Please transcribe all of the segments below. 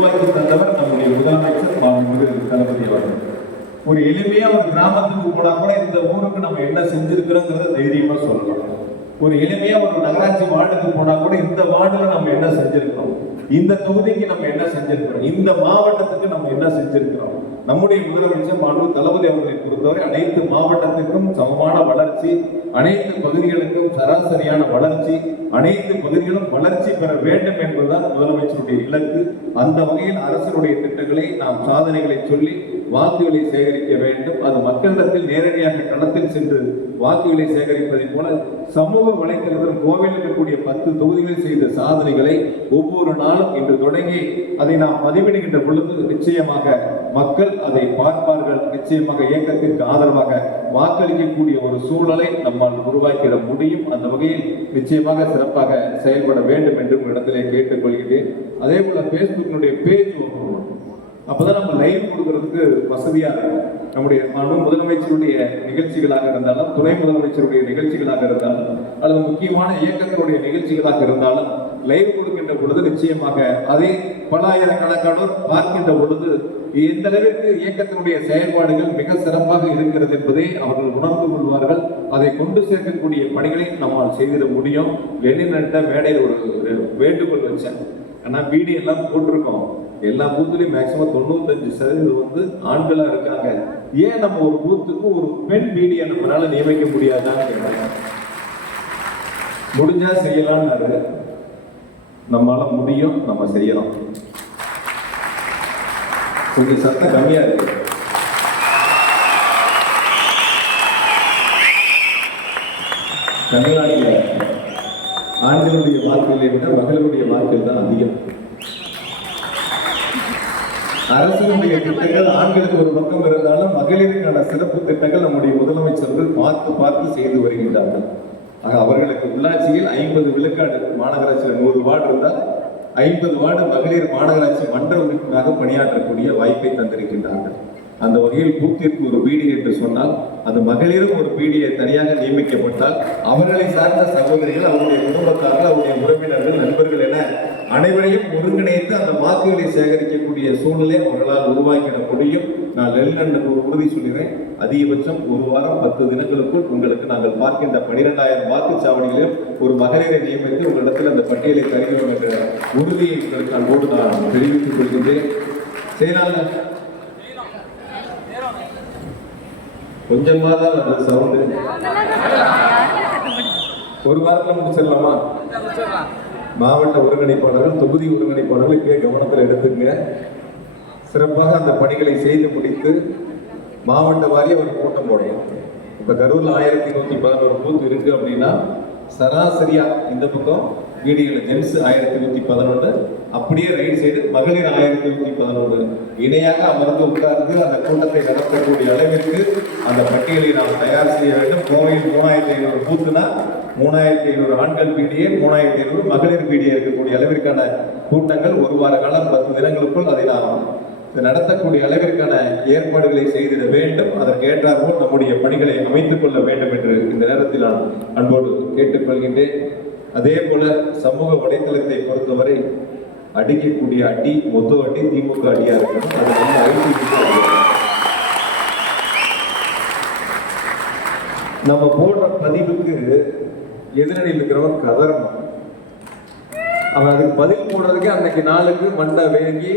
உருவாக்கி தந்தவர் நம்முடைய முதலமைச்சர் மாண்புமிகு தளபதி அவர்கள். ஒரு எளிமையா ஒரு கிராமத்துக்கு போனா கூட இந்த ஊருக்கு நம்ம என்ன செஞ்சிருக்கிறோங்கிறத தைரியமா சொல்லலாம். ஒரு எளிமையா ஒரு நகராட்சி வார்டுக்கு போனா கூட இந்த வார்டுல நம்ம என்ன செஞ்சிருக்கிறோம், இந்த தொகுதிக்கு நம்ம என்ன செஞ்சிருக்கிறோம், இந்த மாவட்டத்துக்கு நம்ம என்ன செஞ்சிருக்கிறோம். நம்முடைய முதலமைச்சர் மாண்புமிகு தளபதி அவர்களை பொறுத்தவரை அனைத்து மாவட்டத்திற்கும் சமமான வளர்ச்சி, அனைத்து பகுதிகளுக்கும் சராசரியான வளர்ச்சி, அனைத்து பகுதிகளும் வளர்ச்சி பெற வேண்டும் என்பதுதான் முதலமைச்சருடைய இலக்கு. அந்த வகையில் அரசினுடைய திட்டங்களை நாம் சாதனைகளை சொல்லி வாக்குகளை சேகரிக்க வேண்டும். அது மக்களிடத்தில் நேரடியாக களத்தில் சென்று வாக்குகளை சேகரிப்பதை போல சமூக வலைத்தளத்தில் கோவில் இருக்கக்கூடிய 10 தொகுதிகளில் செய்த சாதனைகளை ஒவ்வொரு நாளும் இன்று தொடங்கி அதை நாம் பதிவிடுகின்ற பொழுது நிச்சயமாக மக்கள் அதை பார்ப்பார்கள். நிச்சயமாக இயக்கத்திற்கு ஆதரவாக வாக்களிக்கக்கூடிய ஒரு சூழலை நம்மால் உருவாக்கிட முடியும். அந்த வகையில் நிச்சயமாக சிறப்பாக செயல்பட வேண்டும் என்று இடத்திலே கேட்டுக்கொள்கிறேன். அதே போல பேஸ்புக்கினுடைய பேஜ் அப்பதான் நம்ம லைவ் கொடுக்கறதுக்கு வசதியா இருக்கும். நம்முடைய முதலமைச்சருடைய நிகழ்ச்சிகளாக இருந்தாலும், துணை முதலமைச்சருடைய நிகழ்ச்சிகளாக இருந்தாலும், அல்லது முக்கியமான இயக்கத்தினுடைய நிகழ்ச்சிகளாக இருந்தாலும் லைவ் கொடுக்கின்ற பொழுது நிச்சயமாக அதை பல ஆயிரக்கணக்கானோர் பார்க்கின்ற பொழுது எந்த அளவிற்கு இயக்கத்தினுடைய செயல்பாடுகள் மிக சிறப்பாக இருக்கிறது என்பதை அவர்கள் உணர்ந்து கொள்வார்கள். அதை கொண்டு சேர்க்கக்கூடிய பணிகளை நம்மால் செய்திட முடியும். லெனின்ட்ட மேடையில் ஒரு வேண்டுகோள் வச்சேன். ஆனா வீடியோ எல்லாம் போட்டிருக்கோம், எல்லா பூத்துலயும் மேக்சிமம் 95% ஆண்களா இருக்காங்க. ஏன் நம்ம ஒரு பூத்துக்கு ஒரு பெண் வீடியோ நம்மளால நியமிக்க முடியாதான்னு கேட்டாங்க. முடிஞ்சா செய்யலாம்னாரு. நம்மளால முடியும், நம்ம செய்யலாம். கொஞ்சம் சத்தம் கம்மியா இருக்கு. தமிழ்நாட்டில் ஆண்களுடைய வாக்குகளை விட மகளிருடைய வாக்குகள் தான் அதிகம். அரசினுடைய திட்டங்கள் ஆண்களுக்கு ஒரு பக்கம் இருந்தாலும் மகளிருக்கான சிறப்பு திட்டங்கள் நம்முடைய முதலமைச்சர்கள் பார்த்து செய்து வருகின்றார்கள். ஆக அவர்களுக்கு உள்ளாட்சியில் 50 விழுக்காடு, மாநகராட்சியில் 100 வார்டு இருந்தால் 50 வார்டு மகளிர் மாநகராட்சி மன்ற உறுப்பினராக பணியாற்றக்கூடிய வாய்ப்பை தந்திருக்கின்றார்கள். அந்த வகையில் பூத்திற்கு ஒரு பீடி என்று சொன்னால் அந்த மகளிரும் ஒரு பீடியை தனியாக நியமிக்கப்பட்டால் அவர்களை சார்ந்த சகோதரிகள், அவருடைய குடும்பத்தார்கள், அவருடைய உறவினர்கள், நண்பர்கள் என அனைவரையும் ஒருங்கிணைத்து அந்த வாக்குகளை சேகரிக்கக்கூடிய சூழ்நிலை அவர்களால் உருவாக்கிட முடியும். நான் லெனினுக்கு ஒரு உறுதி சொல்கிறேன். அதிகபட்சம் ஒரு வாரம் 10 தினங்களுக்குள் உங்களுக்கு நாங்கள் பார்க்கின்ற 12,000 வாக்குச்சாவடிகளையும் ஒரு மகளிரை நியமித்து உங்களிடத்தில் அந்த பட்டியலை தருகிறோம் என்ற உறுதியை உங்களுக்கு அன்போடு நான் தெரிவித்துக் கொள்கின்றேன். செயலாளர் கொஞ்சமா தான் அது சவுண்டு. ஒரு வாரத்தில் முடிச்சிடலாமா? மாவட்ட ஒருங்கிணைப்பாளர்கள், தொகுதி ஒருங்கிணைப்பாளர்கள் கவனத்தில் எடுத்துங்க. சிறப்பாக அந்த பணிகளை செய்து முடித்து மாவட்ட வாரிய ஒரு கூட்டம் போடணும். இப்ப கரூர்ல 1111 பூத் இருக்கு அப்படின்னா சராசரியா இந்த பக்கம் வீடியோல ஜென்ஸ் 1111, அப்படியே ரைட் சைடு மகளிர் 1111 இணையாக அமர்ந்து உட்கார்ந்து அந்த கூட்டத்தை நடத்தக்கூடிய அளவிற்கு அந்த பட்டியலை நாம் தயார் செய்ய வேண்டும். கோவையில் 3500 பூத்துனா 3500 ஆண்கள் பீடியே, 3500 மகளிர் பீடியே இருக்கக்கூடிய அளவிற்கான கூட்டங்கள் ஒரு வார காலம் 10 தினங்களுக்குள் அதை நாம் நடத்தக்கூடிய அளவிற்கான ஏற்பாடுகளை செய்திட வேண்டும். அதற்கு ஏற்றாற்போல் நம்முடைய பணிகளை அமைத்துக் கொள்ள வேண்டும் என்று இந்த நேரத்தில் நான் அன்போடு கேட்டுக்கொள்கின்றேன். அதே போல சமூக வலைத்தளத்தை பொறுத்தவரை அடிக்கக்கூடிய அடி மொத்த அடி திமுக அடியா இருக்கணும். அது நம்ம போடுற பதிவுக்கு எதிரணியில் இருக்கிறவன் கதறணும். அவன் அதுக்கு பதில் போடுறதுக்கு அன்னைக்கு நாளுக்கு மண்டை வேகி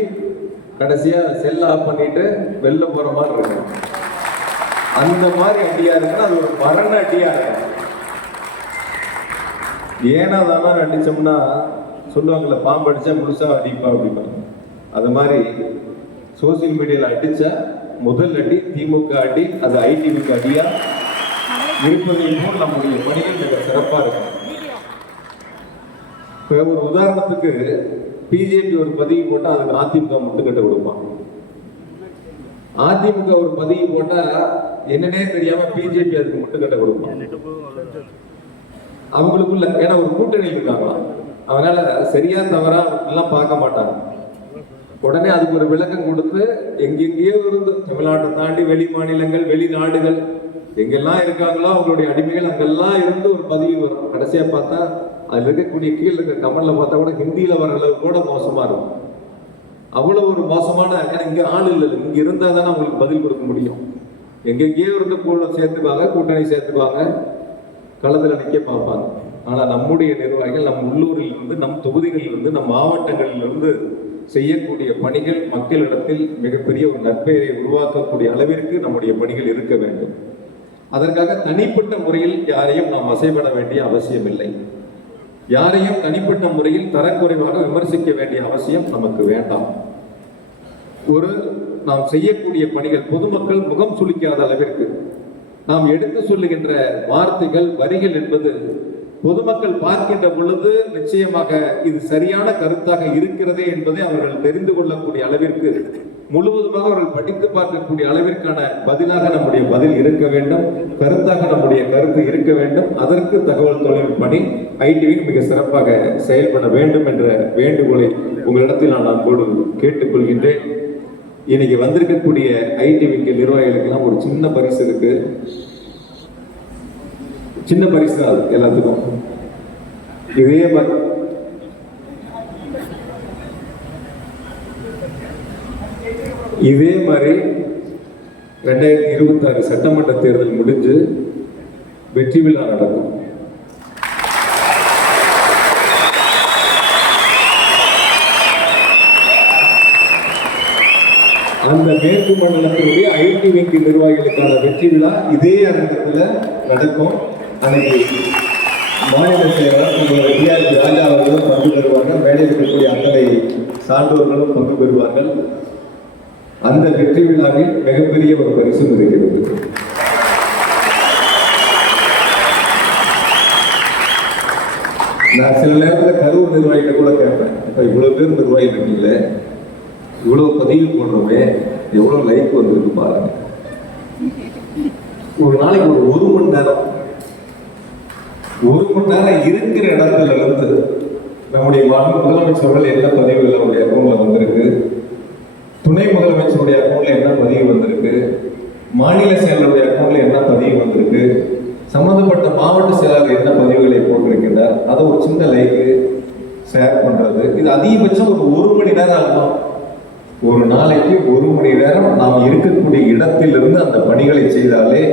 கடைசியா செல் ஆஃப் பண்ணிட்டு வெளில போற மாதிரி இருக்கும். அந்த மாதிரி அடியா இருக்குன்னா அது ஒரு மரண அடியா இருக்கும். ஏன்னா அதெல்லாம் அடிச்சோம்னா சொல்லுவாங்கல்ல, பாம்பு அடிச்சா முழுசா அடிப்பா அப்படிப்பாங்க. அது மாதிரி சோசியல் மீடியால அடிச்சா முதல் அடி திமுக அடி, அது ஐடிவிக்கு அடியா இருப்பதை போல் நம்முடைய பணிகள் மிக சிறப்பா இருக்கும். இப்போ ஒரு உதாரணத்துக்கு பிஜேபி ஒரு பதவி போட்டா அதுக்கு அதிமுக முட்டுக்கட்டை கொடுப்பான். அதிமுக ஒரு பதவி போட்டா என்னன்னே தெரியாம பிஜேபி அதுக்கு முட்டுக்கட்டை கொடுப்பான். அவங்களுக்குள்ள ஏன்னா ஒரு கூட்டணி இருக்காங்க, அதனால சரியா தவறா எல்லாம் பார்க்க மாட்டாங்க. உடனே அதுக்கு ஒரு விளக்கம் கொடுத்து எங்கெங்கேயோ இருந்து தமிழ்நாட்டை தாண்டி வெளி மாநிலங்கள், வெளிநாடுகள் எங்கெல்லாம் இருக்காங்களோ அவங்களுடைய அடிமைகள் அங்கெல்லாம் இருந்து ஒரு பதவி வரும். கடைசியா பார்த்தா அதுல இருக்கக்கூடிய கீழே இருக்க கமெண்ட்ல பார்த்தா கூட ஹிந்தியில வர அளவு கூட மோசமா இருக்கும். அவ்வளவு ஒரு மோசமான, ஏன்னா இங்க ஆள் இல்லை, இங்க இருந்தா தானே அவங்களுக்கு பதில் கொடுக்க முடியும். எங்கெங்கேயோ இருந்து கூட சேர்த்துப்பாங்க, கூட்டணி சேர்த்துப்பாங்க, களத்தில் நிற்க பார்ப்பாங்க. ஆனால் நம்முடைய நிர்வாகிகள் நம் உள்ளூரில் இருந்து, நம் தொகுதிகளில் இருந்து, நம் மாவட்டங்களில் இருந்து செய்யக்கூடிய பணிகள் மக்களிடத்தில் மிகப்பெரிய ஒரு நற்பெயரை உருவாக்கக்கூடிய அளவிற்கு நம்முடைய பணிகள் இருக்க வேண்டும். அதற்காக தனிப்பட்ட முறையில் யாரையும் நாம் அசைபட வேண்டிய அவசியம் இல்லை. யாரையும் தனிப்பட்ட முறையில் தரக்குறைவாக விமர்சிக்க வேண்டிய அவசியம் நமக்கு வேண்டாம். நாம் செய்யக்கூடிய பணிகள் பொதுமக்கள் முகம் சுளிக்காத அளவிற்கு நாம் எடுத்து சொல்லுகின்ற வார்த்தைகள், வரிகள் என்பது பொதுமக்கள் பார்க்கின்ற பொழுது நிச்சயமாக இது சரியான கருத்தாக இருக்கிறதே என்பதை அவர்கள் தெரிந்து கொள்ளக்கூடிய அளவிற்கு, முழுவதுமாக அவர்கள் படித்து பார்க்கக்கூடிய அளவிற்கான பதிலாக நம்முடைய பதில் இருக்க வேண்டும், கருத்தாக நம்முடைய கருத்து இருக்க வேண்டும். அதற்கு தகவல் தொழில்நுட்ப பணி ஐடிவி மிக சிறப்பாக செயல்பட வேண்டும் என்ற வேண்டுகோளை உங்களிடத்தில் நான் அன்போடு கேட்டுக்கொள்கின்றேன். இன்னைக்கு வந்திருக்கக்கூடிய ஐடிவிக்கு நிர்வாகிகளுக்கெல்லாம் ஒரு சின்ன பரிசு இருக்கு. சின்ன பரிசு அது எல்லாத்துக்கும். இதே மாதிரி 2026 சட்டமன்ற தேர்தல் முடிஞ்சு வெற்றி விழா நடக்கும். அந்த மேற்கு மண்டலத்தினுடைய ஐடிவிக்கு நிர்வாகிகளுக்கான வெற்றி விழா இதே அரங்கத்தில் நடக்கும். அன்னைக்கு மாநில செயலர் வித்யார்த்தி ராஜா அவர்களும் பங்கு பெறுவார்கள். மேடையில் இருக்கக்கூடிய அத்தனை சான்றோர்களும் பங்கு பெறுவார்கள். அந்த வெற்றி விழாவில் மிகப்பெரிய ஒரு பரிசு இருக்கிறது. நான் சில நேரத்தில் கரூர் நிர்வாகிகிட்ட கூட கேட்பேன், இப்போ இவ்வளவு பேர் நிர்வாகி இருக்கீங்களே, இவ்வளவு பதிவு போடுறோமே, எவ்வளவு லைக் வந்துருக்கு பாருங்க. ஒரு நாளைக்கு ஒரு மணி நேரம் இருக்கிற இடத்துல இருந்து நம்முடைய முதலமைச்சர்கள் என்ன பதிவுகள் அவருடைய அக்கௌண்ட்ல வந்திருக்கு, துணை முதலமைச்சருடைய அக்கௌண்ட்ல என்ன பதிவு வந்திருக்கு, மாநில செயலருடைய அக்கௌண்ட்ல என்ன பதிவு வந்திருக்கு, சம்பந்தப்பட்ட மாவட்ட செயலர் என்ன பதிவுகளை போட்டிருக்கின்றார், அதை ஒரு சின்ன லைக்கு ஷேர் பண்றது. இது அதிகபட்சம் ஒரு மணி நேரம் ஆகும். ஒரு நாளைக்கு 1 மணி நேரம் நாம் இருக்கக்கூடிய இடத்திலிருந்து அந்த பணிகளை செய்தாலே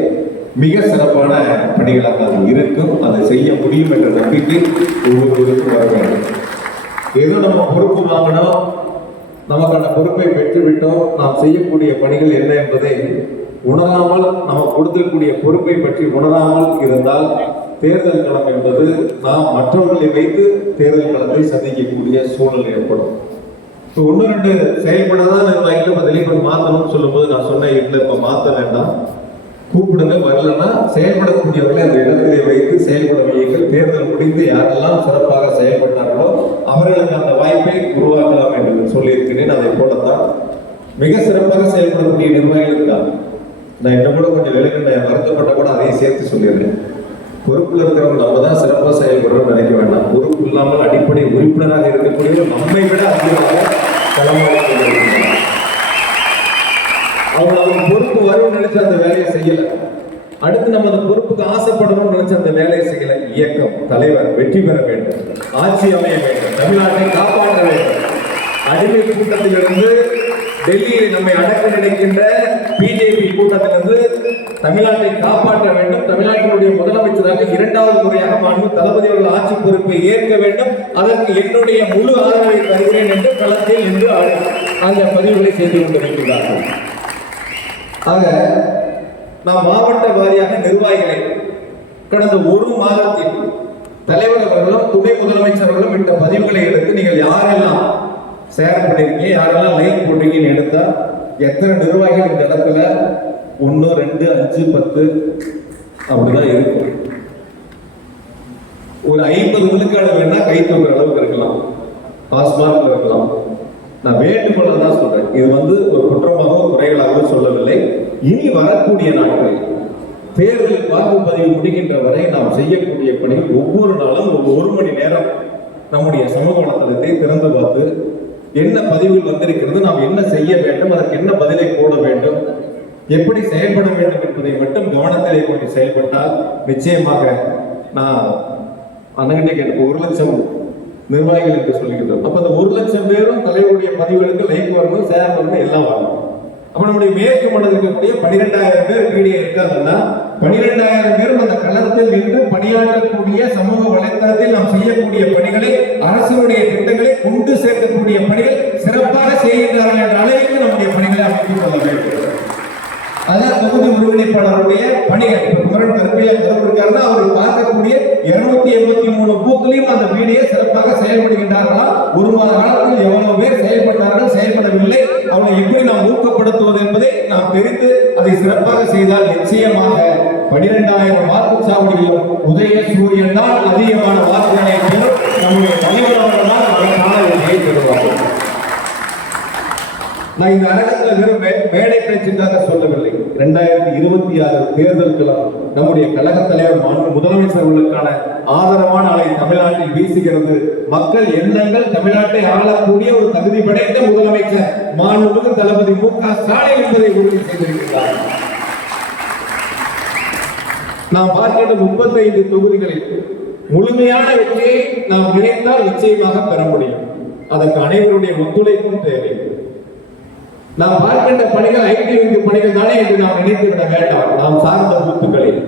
மிக சிறப்பான பணிகளாக அது இருக்கும். அதை செய்ய முடியும் என்ற நம்பிக்கை ஒவ்வொருவருக்கும் வர வேண்டும். ஏதோ நம்ம பொறுப்பு வாங்கினோம், நமக்கான பொறுப்பை பெற்றுவிட்டோம், நாம் செய்யக்கூடிய பணிகள் என்ன என்பதை உணராமல், நம்ம கொடுத்திருக்கக்கூடிய பொறுப்பை பற்றி உணராமல் இருந்தால் தேர்தல் களம் என்பது நாம் மற்றவர்களை வைத்து தேர்தல் களத்தை சந்திக்கக்கூடிய சூழல் ஏற்படும். ஒன்று 2 செயல்படாதான் நிர்வாகிகள் பதிலே கொஞ்சம் மாற்றணும்னு சொல்லும்போது நான் சொன்னேன், இல்லை இப்போ மாற்ற வேண்டாம், கூப்பிடுங்க, வரலன்னா செயல்படக்கூடியவர்களை அந்த இடத்திலே வைத்து செயல்பட வையுங்கள். தேர்தல் முடிந்து யாரெல்லாம் சிறப்பாக செயல்பட்டார்களோ அவர்களுக்கு அந்த வாய்ப்பை உருவாக்கலாம் என்று சொல்லியிருக்கிறேன். அதை போலத்தான் மிக சிறப்பாக செயல்படக்கூடிய நிர்வாகிகளுக்காக நான் என்ன கூட கொஞ்சம் வருத்தப்பட்ட கூட அதையும் சேர்த்து சொல்லிடுறேன். பொறுப்பில் இருக்கிறவங்க நம்ம தான் சிறப்பாக செயல்படுறோம்னு நினைக்க வேண்டாம். பொறுப்பு இல்லாமல் அடிப்படை உறுப்பினராக இருக்கக்கூடிய நம்மை விட அதிகமாக அவங்க பொறுப்பு வரும்னு நினைச்ச அந்த வேலையை செய்யல. அடுத்து நம்ம அந்த பொறுப்புக்கு ஆசைப்படணும்னு நினைச்ச அந்த வேலையை செய்யல. இயக்கம், தலைவர் வெற்றி பெற வேண்டும், ஆட்சி அமைய வேண்டும், தமிழ்நாட்டை காப்பாற்ற வேண்டும். அடிமை கூட்டத்திலிருந்து டெல்லியில் நம்மை அடக்க நினைக்கின்ற பிஜேபி கூட்டத்திலிருந்து தமிழ்நாட்டை காப்பாற்ற வேண்டும். தமிழ்நாட்டினுடைய முதலமைச்சராக 2வது முறையாக மாண்பு தளபதி அவர்கள் ஆட்சி பொறுப்பை ஏற்க வேண்டும். அதற்கு என்னுடைய முழு ஆதரவை தருகிறேன் என்று களத்தில் என்று அந்த பதிவுகளை செய்து கொண்டிருக்கிறார்கள். ஆக நாம் மாவட்ட வாரியாக நிர்வாகிகளை கடந்த 1 மாதத்தில் தலைவர் அவர்களும் துணை முதலமைச்சர்களும் இந்த பதிவுகளை எடுத்து நீங்கள் யாரெல்லாம் ஷேர் பண்ணிருக்கீங்க, யாரெல்லாம் லைக் போட்டீங்கன்னு எடுத்தா எத்தனை நிர்வாகிகள் இந்த இடத்துல 1, 2, 5, 10 அப்படிதான் இருக்கும். ஒரு 50 விழுக்காடு வேணா கை தூக்குற அளவுக்கு இருக்கலாம், பாஸ் மார்க்ல இருக்கலாம். நான் வேண்டுகோளை தான் சொல்றேன். இது ஒரு குற்றமாகவோ குறைகளாகவோ சொல்லவில்லை. இனி வரக்கூடிய நாட்களில் தேர்தல் வாக்குப்பதிவு முடிகின்ற வரை நாம் செய்யக்கூடிய பணி ஒவ்வொரு நாளும் 1 மணி நேரம் நம்முடைய சமூக வலைத்தளத்தை திறந்து பார்த்து என்ன பதிவுகள் வந்திருக்கிறது, நாம் என்ன செய்ய வேண்டும், அதற்கு என்ன பதிலை போட வேண்டும், எப்படி செயல்பட வேண்டும் என்பதை மட்டும் கவனத்திலே கொண்டு செயல்பட்டால் நிச்சயமாக நான் அண்ணகிட்ட கேட்ட 1 லட்சம் நிர்வாகிகள் என்று சொல்லுகின்றோம். அப்ப அந்த 1,00,000 பேரும் தலைவருடைய பதிவுகளுக்கு லைக் வரணும், ஷேர் பண்ணணும், எல்லாம் வரணும். அப்ப நம்முடைய மேற்கு மண்டலத்தில் இருக்கக்கூடிய 12,000 பேர் பீடியை இருக்காங்கன்னா 12,000 பேரும் அந்த களத்தில் நின்று பணியாற்றக்கூடிய சமூக வலைத்தளத்தில் நாம் செய்யக்கூடிய பணிகளை, அரசுடைய திட்டங்களை கொண்டு சேர்க்கக்கூடிய பணிகள் சிறப்பாக செய்கின்றார்கள் என்ற அளவிற்கு நம்முடைய பணிகளை அமைத்துக் கொள்ள வேண்டும். அதான் தொகுதி ஒருங்கிணைப்பாளருடைய பணிகள். குமரன் கருப்பையா கருவிருக்காருன்னா அவர் பார்க்கக்கூடிய 283 பூத்துலையும் அந்த பீடியை சிறப்பாக செயல்படுகின்றார்களா, ஒரு மாத காலத்தில் எவ்வளவு பேர் செயல்பட்டார்கள், செயல்படவில்லை, அவனை எப்படி நாம் ஊக்கப்படுத்துவது என்பதை நாம் தெரிந்து அதை சிறப்பாக செய்தால் நிச்சயமாக 12,000 வாக்குச்சாவடிகளிலும் உதய சூரியன் தான் அதிகமான வாக்குகளை பெறும். நம்முடைய தலைவர்கள் தான் அதற்கான வெற்றியை பெறுவார்கள். நான் இந்த அரங்கத்தில் வெறும் மேடை பேச்சுக்காக சொல்லவில்லை. 2026 தேர்தல்களும் நம்முடைய கழக தலைவர் முதலமைச்சர்களுக்கான ஆதரவான அலை தமிழ்நாட்டில் வீசுகிறது. மக்கள் எண்ணங்கள் தமிழ்நாட்டை ஆளக்கூடிய ஒரு தகுதி படைத்த முதலமைச்சர் மாண்புமிகு தளபதி மு.க. ஸ்டாலின் என்பதை உறுதி செய்திருக்கிறார். நாம் பார்க்கின்ற 35 தொகுதிகளில் முழுமையான வெற்றியை நாம் நினைத்தால் நிச்சயமாக பெற முடியும். அதற்கு அனைவருடைய ஒத்துழைப்பும் தேவை. நாம் பார்க்கின்ற பணிகள் 5 பணிகள் தானே என்று நாம் நினைத்து விட வேண்டாம். நாம் சார்ந்த பூத்துக்களில்